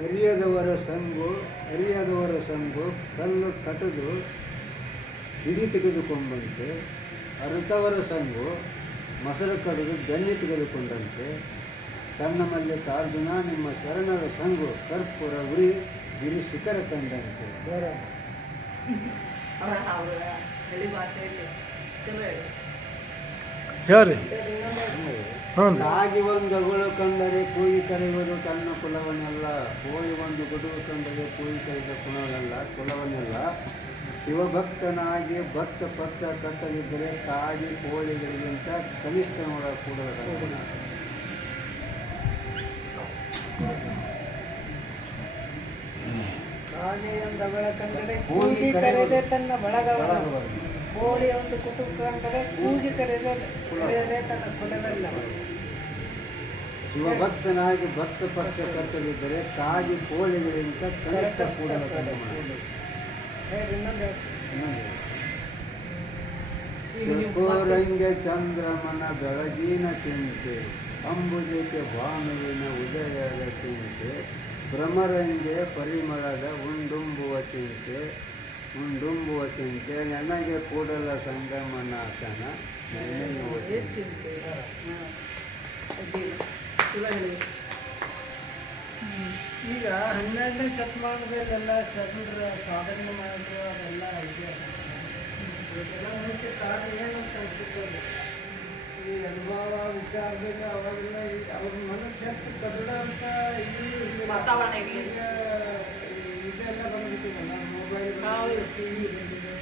ಎರಿಯದವರ ಸಂಗು ಎರಿಯದವರ ಸಂಗು ಕಲ್ಲು ಕಟದು ಹಿಡಿ ತೆಗೆದುಕೊಂಡಂತೆ ಅರಿತವರ ಸಂಗು ಮೊಸರು ಕಡಿದು ಬೆಣ್ಣೆ ತೆಗೆದುಕೊಂಡಂತೆ ಸಣ್ಣ ಮಲ್ಲಿಕಾರ್ಜುನ ನಿಮ್ಮ ಶರಣರ ಸಂಗು ಕರ್ಪೂರ ಉರಿ ಗಿರಿ ಶಿಖರ ಕಂಡಂತೆ ಬೇರೆ ಹೇಳ್ರಿ ಕಾಗಿ ಒಂದು ಅಗುಳು ಕಂಡರೆ ಕೂಗಿ ಕರೆಯುವುದು ತನ್ನ ಕುಲವನ್ನೆಲ್ಲ ಕೋಳಿ ಒಂದು ಗುಡುಗು ಕಂಡರೆ ಕೂಗಿ ಕರೆದ ಕುಲವನ್ನೆಲ್ಲ ಕುಲವನ್ನೆಲ್ಲ. ಶಿವಭಕ್ತನಾಗಿ ಭಕ್ತ ಪತ್ರ ಕಟ್ಟಲಿದ್ದರೆ ಕಾಗಿ ಕೋಳಿಗಳಿಗಿಂತ ಕನಿಷ್ಠ ನೋಡ ಕೂಡ ಒಂದು ಅವಳ ಕಂಡರೆ ಕೂಗಿ ಕೂಗಿ ಕರೆದೆ ತನ್ನ ಬಳಗವನ್ನು ಕೋಳಿ ಒಂದು ಕುಟುಂಬ ಅಂದರೆ ಕೂಗಿ ಕರೆದೆ ಕರೆಯದೆ ತನ್ನ ಕುಲವೆಲ್ಲ. ಶಿವಭಕ್ತನಾಗಿ ಭಕ್ತ ಪಕ್ಕ ಕಟ್ಟಲಿದ್ದರೆ ಕಾಗಿ ಕೋಳಿಗಳಿಗಿಂತ ಕನಿಷ್ಠ ಕೂಡ ಚಕೋರಂಗೆ ಚಂದ್ರಮನ ಬೆಳಗಿನ ಚಿಂತೆ ಅಂಬುಜಕ್ಕೆ ಭಾನುವಿನ ಉದಯದ ಚಿಂತೆ ಭ್ರಮರಂಗೆ ಪರಿಮಳದ ಉಂಡುಂಬುವ ಚಿಂತೆ ಉಂಡುಂಬುವ ಚಿಂತೆ ನನಗೆ ಕೂಡಲ ಸಂಗಮನಾಥನ ನೆನೆಯುವ ಚಿಂತೆ. ಈಗ ಹನ್ನೆರಡನೇ ಶತಮಾನದಲ್ಲೆಲ್ಲ ಶರಣರ ಸಾಧನೆ ಮಾಡಿದ್ರು ಅದೆಲ್ಲ ಇದೆ. ಇದೆಲ್ಲ ಮುಂಚೆ ಕಾರಣ ಏನಂತ ಅನ್ಸುತ್ತದೆ ಈ ಅನುಭವ ವಿಚಾರದಾಗ ಅವಾಗೆಲ್ಲ ಅವ್ರ ಮನಸ್ಸು ಹೆಚ್ಚು ಕದಡ ಅಂತ ಈ ಇಲ್ಲಿ ವಾತಾವರಣ. ಈಗ ಇದೆಲ್ಲ ಬಂದ್ಬಿಟ್ಟಿದಲ್ಲ ಮೊಬೈಲ್. ಟಿವಿ ಬಂದಿದೆ